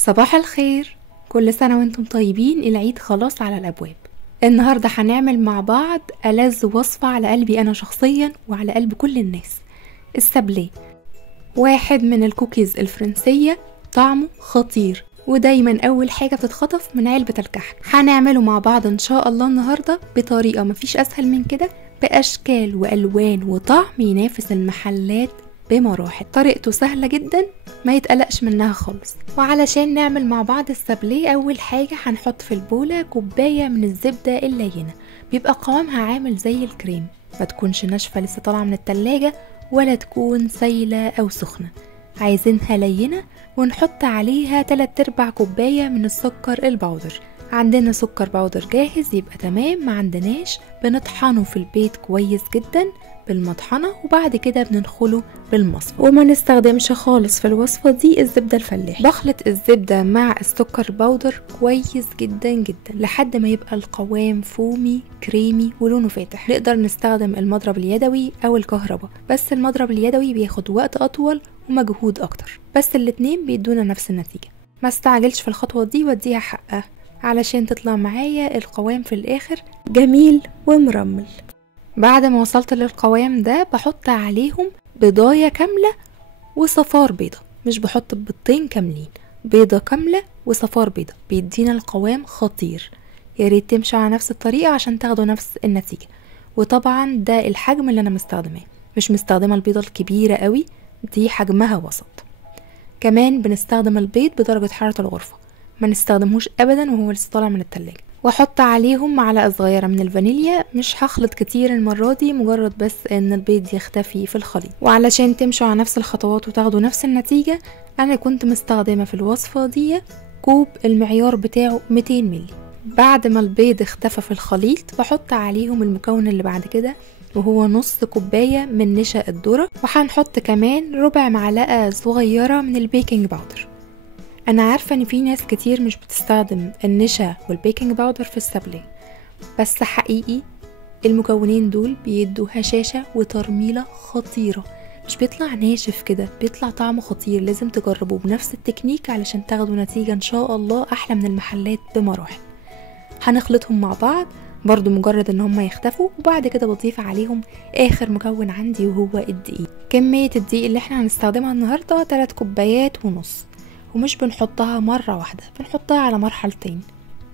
صباح الخير، كل سنة وانتم طيبين. العيد خلاص على الأبواب. النهاردة هنعمل مع بعض ألذ وصفة على قلبي أنا شخصيا وعلى قلب كل الناس، السابليه. واحد من الكوكيز الفرنسية طعمه خطير، ودايما أول حاجة بتتخطف من علبة الكحك. هنعمله مع بعض إن شاء الله النهاردة بطريقة مفيش أسهل من كده، بأشكال وألوان وطعم ينافس المحلات بمراحل. طريقته سهلة جدا، ما يتقلقش منها خالص. وعلشان نعمل مع بعض السابليه، أول حاجة هنحط في البولة كوباية من الزبدة اللينة، بيبقى قوامها عامل زي الكريم، ما تكونش ناشفة لسه طالعة من التلاجة ولا تكون سايلة أو سخنة، عايزينها لينة. ونحط عليها 3/4 كوباية من السكر البودر. عندنا سكر بودر جاهز يبقى تمام، ما عندناش بنطحنه في البيت كويس جدا بالمطحنة، وبعد كده بننخله بالمصفى. وما نستخدمش خالص في الوصفة دي الزبدة الفلاحي. بخلط الزبدة مع السكر البودر كويس جدا جدا لحد ما يبقى القوام فومي كريمي ولونه فاتح. نقدر نستخدم المضرب اليدوي او الكهرباء، بس المضرب اليدوي بياخد وقت اطول ومجهود اكتر، بس الاتنين بيدونا نفس النتيجة. ما استعجلش في الخطوة دي واديها حقها علشان تطلع معايا القوام في الاخر جميل ومرمل. بعد ما وصلت للقوام ده بحط عليهم بيضاية كاملة وصفار بيضة، مش بحط بيضتين كاملين، بيضة كاملة وصفار بيضة، بيدينا القوام خطير. ياريت تمشوا على نفس الطريقة عشان تاخدوا نفس النتيجة. وطبعا ده الحجم اللي انا مستخدماه، مش مستخدمة البيضة الكبيرة قوي، دي حجمها وسط. كمان بنستخدم البيض بدرجة حرارة الغرفة، ما نستخدمهوش ابدا وهو لسه طالع من التلاجة. واحط عليهم معلقة صغيرة من الفانيليا، مش هخلط كتير المرة دي، مجرد بس ان البيض يختفي في الخليط. وعلشان تمشوا على نفس الخطوات وتاخدوا نفس النتيجة، انا كنت مستخدمة في الوصفة دي كوب المعيار بتاعه 200 ملي. بعد ما البيض اختفى في الخليط بحط عليهم المكون اللي بعد كده، وهو نص كوباية من نشا الذرة، وهنحط كمان ربع معلقة صغيرة من البيكنج باودر. انا عارفة ان في ناس كتير مش بتستخدم النشا والبيكنج باودر في السابليه، بس حقيقي المكونين دول بيدوا هشاشة وترميلة خطيرة، مش بيطلع ناشف كده، بيطلع طعمه خطير. لازم تجربوه بنفس التكنيك علشان تاخدوا نتيجة ان شاء الله احلى من المحلات بمراحل. هنخلطهم مع بعض برضو مجرد ان هما يختفوا، وبعد كده بضيف عليهم اخر مكون عندي وهو الدقيق. كمية الدقيق اللي احنا هنستخدمها النهاردة 3 كوبايات ونص، ومش بنحطها مرة واحدة، بنحطها على مرحلتين.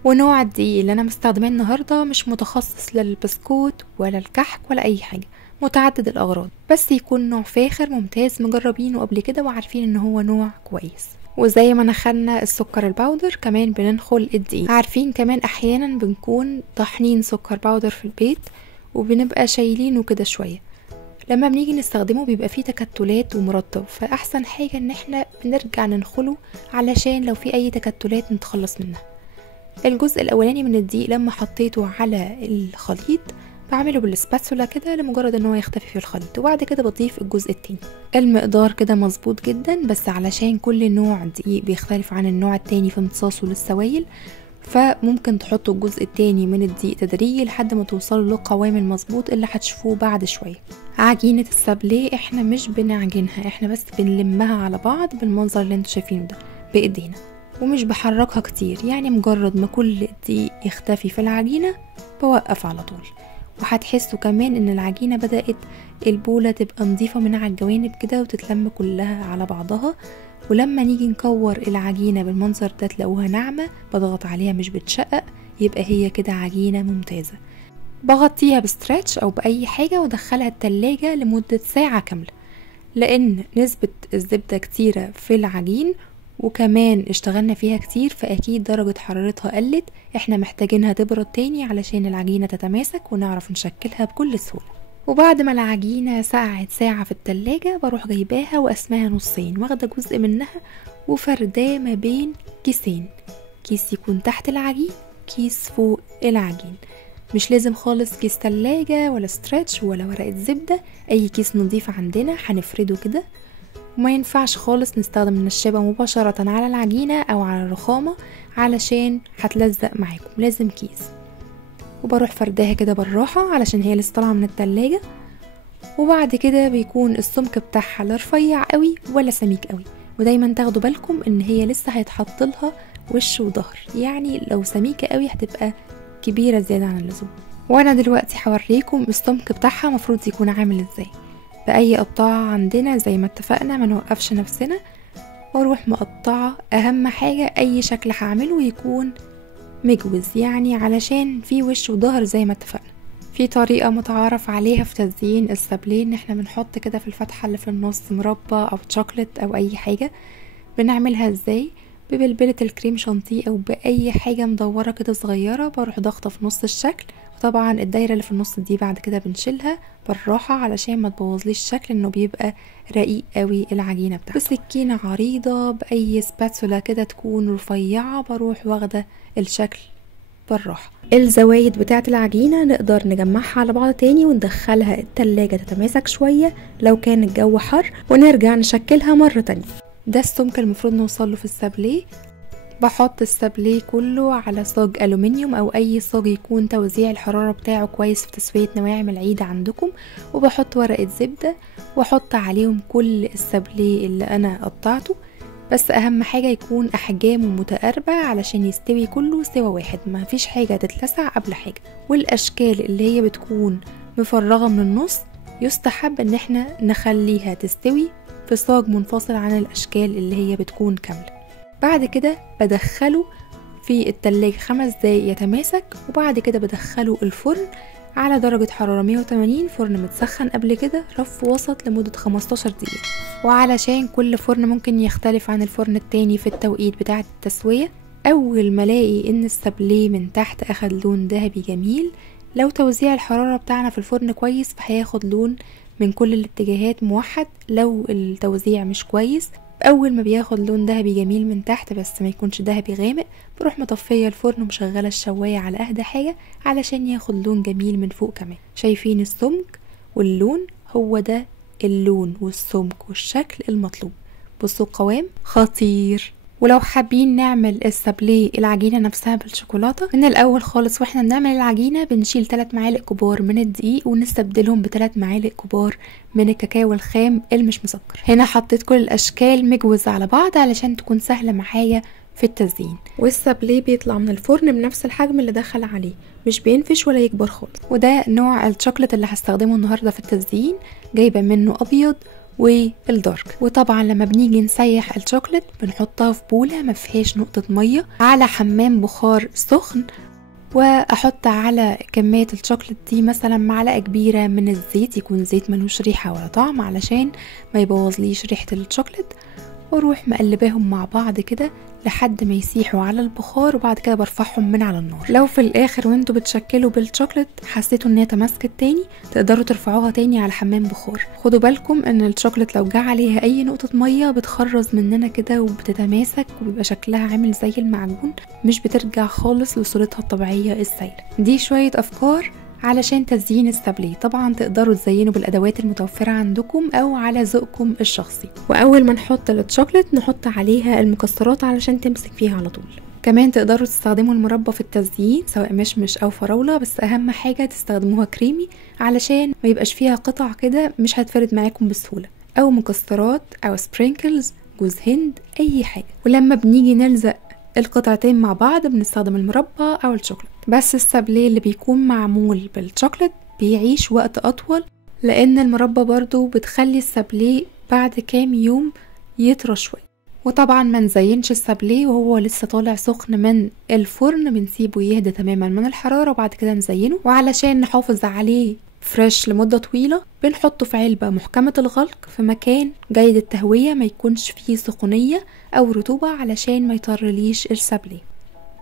ونوع الدقيق اللي انا مستخدماه النهاردة مش متخصص للبسكوت ولا الكحك ولا اي حاجة، متعدد الاغراض، بس يكون نوع فاخر ممتاز مجربينه قبل كده وعارفين ان هو نوع كويس. وزي ما نخلنا السكر البودر كمان بننخل الدقيق. عارفين كمان احيانا بنكون طحنين سكر بودر في البيت وبنبقى شايلينه كده شوية، لما بنيجي نستخدمه بيبقى فيه تكتلات ومرطب، فأحسن حاجة ان احنا بنرجع ننخله علشان لو في اي تكتلات نتخلص منها. الجزء الاولاني من الدقيق لما حطيته على الخليط بعمله بالسباتولا كده لمجرد ان هو يختفي في الخليط، وبعد كده بضيف الجزء التاني. المقدار كده مظبوط جدا، بس علشان كل نوع دقيق بيختلف عن النوع التاني في امتصاصه للسوائل، فممكن تحطوا الجزء التاني من الدقيق تدريجي لحد ما توصلوا للقوام المظبوط اللي هتشوفوه بعد شويه. عجينة السابليه احنا مش بنعجنها، احنا بس بنلمها على بعض بالمنظر اللي انتوا شايفينه ده بايدينا، ومش بحركها كتير، يعني مجرد ما كل دقيق يختفي في العجينة بوقف على طول. وهتحسوا كمان ان العجينة بدأت البولة تبقى نظيفة من على الجوانب كده وتتلم كلها على بعضها. ولما نيجي نكور العجينة بالمنظر ده تلاقوها ناعمة، بضغط عليها مش بتشقق، يبقى هي كده عجينة ممتازة. بغطيها بستريتش او باي حاجة ودخلها التلاجة لمدة ساعة كاملة، لان نسبة الزبدة كتيرة في العجين وكمان اشتغلنا فيها كتير، فاكيد درجة حرارتها قلت. احنا محتاجينها تبرد تاني علشان العجينة تتماسك ونعرف نشكلها بكل سهولة. وبعد ما العجينة سقعت ساعة في التلاجة بروح جايباها وقسمها نصين، واخدة جزء منها وفرداه ما بين كيسين، كيس يكون تحت العجين، كيس فوق العجين. مش لازم خالص كيس تلاجة ولا ستريتش ولا ورقة زبدة، اي كيس نضيف عندنا هنفرده كده. وما ينفعش خالص نستخدم النشابة مباشرة على العجينة او على الرخامة علشان هتلزق معاكم، لازم كيس. وبروح فرداها كده بالراحة علشان هي لسه طالعة من التلاجة. وبعد كده بيكون السمك بتاعها لا رفيع قوي ولا سميك قوي، ودايما تاخدوا بالكم ان هي لسه هيتحط لها وش وظهر، يعني لو سميكة قوي هتبقى كبيرة زيادة عن اللزوم. وانا دلوقتي هوريكم السمك بتاعها مفروض يكون عامل ازاي. بأي قطاعة عندنا زي ما اتفقنا ما نوقفش نفسنا، واروح مقطعة. اهم حاجة اي شكل هعمله يكون مجوز، يعني علشان في وش وظهر زي ما اتفقنا. في طريقة متعارف عليها في تزيين السابليه ان احنا بنحط كده في الفتحة اللي في النص مربى او شوكليت او اي حاجة. بنعملها ازاي؟ ببلبلة الكريم شانتيه او باي حاجة مدورة كده صغيرة، بروح ضغطة في نص الشكل، وطبعا الدايرة اللي في النص دي بعد كده بنشيلها بالراحة علشان ما تبوظليش الشكل، انه بيبقى رقيق قوي العجينة بتاعته. بسكينة عريضة باي سباتولا كده تكون رفيعة بروح واخدة الشكل بالراحة. الزوايد بتاعة العجينة نقدر نجمعها على بعض تاني وندخلها التلاجة تتماسك شوية لو كان الجو حر، ونرجع نشكلها مرة تانية. ده السمك المفروض نوصله في السابليه. بحط السابليه كله على صاج ألومنيوم او اي صاج يكون توزيع الحرارة بتاعه كويس في تسوية نواعم العيد عندكم، وبحط ورقة زبدة واحط عليهم كل السابليه اللي انا قطعته. بس اهم حاجة يكون احجامه متقاربة علشان يستوي كله سوا واحد، ما فيش حاجة تتلسع قبل حاجة. والاشكال اللي هي بتكون مفرغة من النص يستحب ان احنا نخليها تستوي في صاج منفصل عن الاشكال اللي هي بتكون كاملة. بعد كده بدخله في التلاجة 5 دقايق يتماسك، وبعد كده بدخله الفرن على درجة حرارة 180، فرن متسخن قبل كده، رف وسط لمدة 15 دقيقة. وعلشان كل فرن ممكن يختلف عن الفرن التاني في التوقيت بتاع التسوية، اول ما الاقي ان السابليه من تحت اخد لون ذهبي جميل، لو توزيع الحرارة بتاعنا في الفرن كويس فهياخد لون من كل الاتجاهات موحد. لو التوزيع مش كويس، اول ما بياخد لون ذهبي جميل من تحت بس ما يكونش ذهبي غامق، بروح مطفيه الفرن ومشغله الشوايه على اهدى حاجه علشان ياخد لون جميل من فوق كمان. شايفين السمك واللون؟ هو ده اللون والسمك والشكل المطلوب. بصوا القوام خطير. ولو حابين نعمل السابليه العجينه نفسها بالشوكولاته، من الاول خالص واحنا بنعمل العجينه بنشيل 3 معالق كبار من الدقيق ونستبدلهم ب3 معالق كبار من الكاكاو الخام المش مسكر. هنا حطيت كل الاشكال مجوزه على بعض علشان تكون سهله معايا في التزيين. والسابليه بيطلع من الفرن بنفس الحجم اللي دخل عليه، مش بينفش ولا يكبر خالص. وده نوع الشوكولات اللي هستخدمه النهارده في التزيين، جايبه منه ابيض والدارك. وطبعا لما بنيجي نسيح الشوكولات بنحطها في بولة ما فيهاش نقطة مية على حمام بخار سخن، واحط على كمية الشوكولات دي مثلا معلقة كبيرة من الزيت، يكون زيت ملوش ريحة ولا طعم علشان ما يبوظليش ريحة الشوكولات، واروح مقلباهم مع بعض كده لحد ما يسيحوا على البخار، وبعد كده برفعهم من على النار. لو في الاخر وانتوا بتشكلوا بالشوكولات حسيتوا ان هي تماسكت تاني، تقدروا ترفعوها تاني على حمام بخار. خدوا بالكم ان الشوكولات لو جه عليها اي نقطة مية بتخرز مننا كده وبتتماسك وبيبقى شكلها عامل زي المعجون، مش بترجع خالص لصورتها الطبيعية السائلة. دي شوية افكار علشان تزيين السابليه. طبعا تقدروا تزينوا بالادوات المتوفره عندكم او على ذوقكم الشخصي. واول ما نحط الشوكولات نحط عليها المكسرات علشان تمسك فيها على طول. كمان تقدروا تستخدموا المربى في التزيين سواء مشمش او فراوله، بس اهم حاجه تستخدموها كريمي علشان ما يبقاش فيها قطع كده مش هتفرد معاكم بسهوله، او مكسرات او سبرينكلز، جوز هند، اي حاجه. ولما بنيجي نلزق القطعتين مع بعض بنستخدم المربى او الشوكولات. بس السابليه اللي بيكون معمول بالشوكولات بيعيش وقت اطول، لان المربى برضو بتخلي السابليه بعد كام يوم يطرى شويه. وطبعا ما نزينش السابليه وهو لسه طالع سخن من الفرن، بنسيبه يهدى تماما من الحراره وبعد كده نزينه. وعلشان نحافظ عليه فريش لمدة طويلة بنحطه في علبة محكمة الغلق في مكان جيد التهوية، ما يكونش فيه سخونية أو رطوبة علشان ما يطرليش السابليه.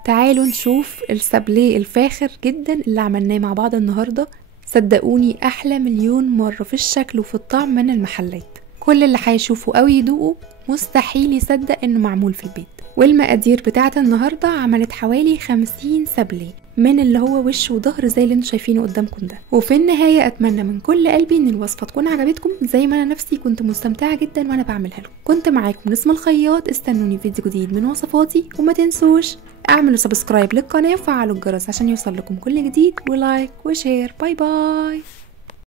تعالوا نشوف السابليه الفاخر جدا اللي عملناه مع بعض النهاردة. صدقوني أحلى مليون مرة في الشكل وفي الطعم من المحلات. كل اللي هيشوفه أو يدوقه مستحيل يصدق إنه معمول في البيت. والمقادير بتاعة النهاردة عملت حوالي 50 سابليه من اللي هو وش وظهر زي اللي انتوا شايفينه قدامكم ده. وفي النهاية اتمنى من كل قلبي ان الوصفة تكون عجبتكم زي ما انا نفسي كنت مستمتعة جدا وانا بعملها لكم. كنت معاكم نسمة الخياط، استنوني في فيديو جديد من وصفاتي، وما تنسوش اعملوا سبسكرايب للقناة وفعلوا الجرس عشان يوصل لكم كل جديد، ولايك وشير. باي باي.